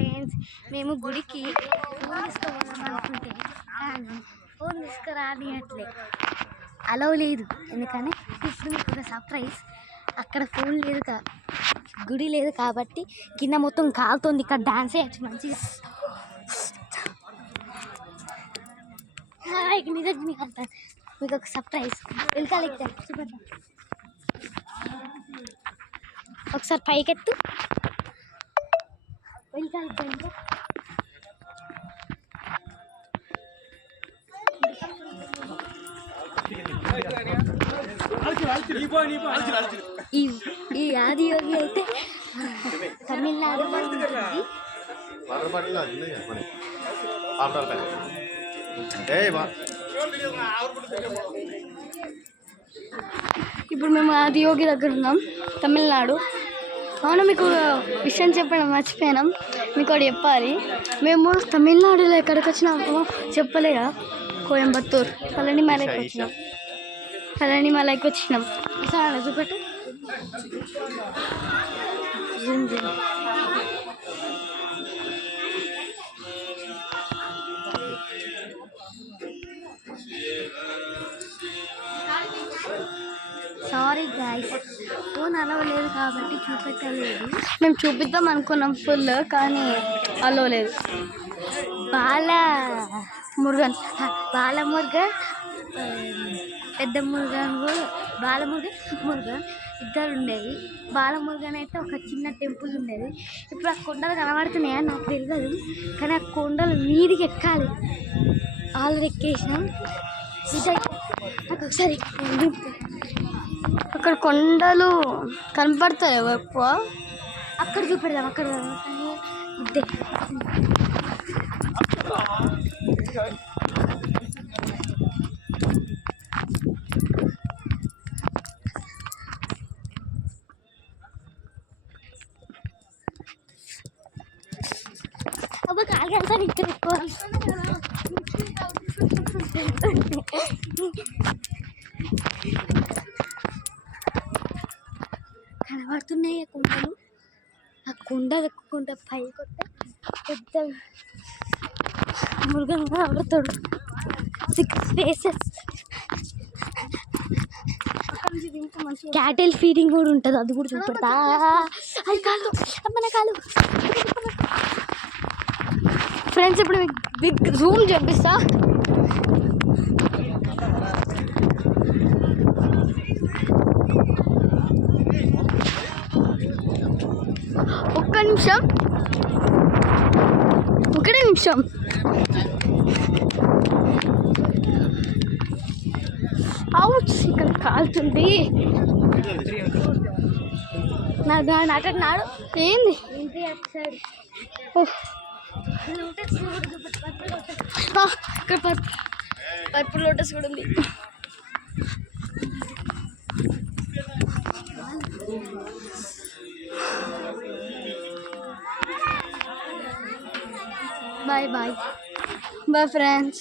Friends, మేము గుడికి phone తీసుకుపోదాం అనుకుంటే కానీ ఫోన్ తీసుకురానియట్లే, అలో లేదు. ఎందుకని ఇప్పుడు మీకు ఒక సర్ప్రైజ్. అక్కడ ఫోన్ లేదు, గుడి లేదు కాబట్టి కింద మొత్తం కాలుతుంది. ఇక్కడ డాన్స్ వేయచ్చు మంచిగా. నిజంగా మీకు ఒక సర్ప్రైజ్. వెళ్తాలి చూపద్దాం. ఒకసారి పైకెత్తు. వెళ్తాలి ఈ ఆదియోగి అయితే తమిళనాడు ఇప్పుడు మేము ఆదియోగి దగ్గర ఉన్నాం, తమిళనాడు. అవును, మీకు విషయం చెప్పడం మర్చిపోయినాం. మీకు ఒకటి చెప్పాలి. మేము తమిళనాడులో ఎక్కడికి వచ్చినాము చెప్పలేదా? కోయంబత్తూర్ కళ్యాణిమలైకి వచ్చినాం. సరే చూపెట్టు. సారీ గాయ్స్, ఫోన్ అలో లేదు కాబట్టి చూపెట్టలేదు. మేము చూపిద్దాం అనుకున్నాం ఫుల్, కానీ అలో లేదు. బాలమురుగన్ పెద్ద మురుగన్ మురుగన్ ఇద్దరు ఉండేది. బాలమురుగన్ అయితే ఒక చిన్న టెంపుల్ ఉండేది. ఇప్పుడు ఆ కొండలు కనబడుతున్నాయా నాకు తెలియదు, కానీ ఆ కొండలు మీదికి ఎక్కాలి. ఆల్రెడీ ఎక్కేసినాం. నాకు ఒకసారి అక్కడ కొండలు కనపడతాయి ఎక్కువ, అక్కడ చూపెడదాం. అక్కడ ఇద్దే అబ్బా కాలు వెళ్తాను. ఇక్కడ కనబడుతున్నాయి కొండలు. ఆ కొండ ఎక్కుకుంటే పైకి వస్తే పెద్ద మురుగన్ కనబడతాడు. 6 ఫేసెస్. క్యాటిల్ ఫీడింగ్ కూడా ఉంటుంది, అది కూడా చూపెడతా. అది కాదు మన కాలు. ఫ్రెండ్స్, ఇప్పుడు బిగ్ జూమ్ చూపిస్తా. ఒక్కటే నిమిషం. అవుట్, ఇక్కడ కాలుతుంది. నాడు ఏంది ఇక్కడ పర్పుల్ లోటస్ కూడా ఉంది. Bye friends.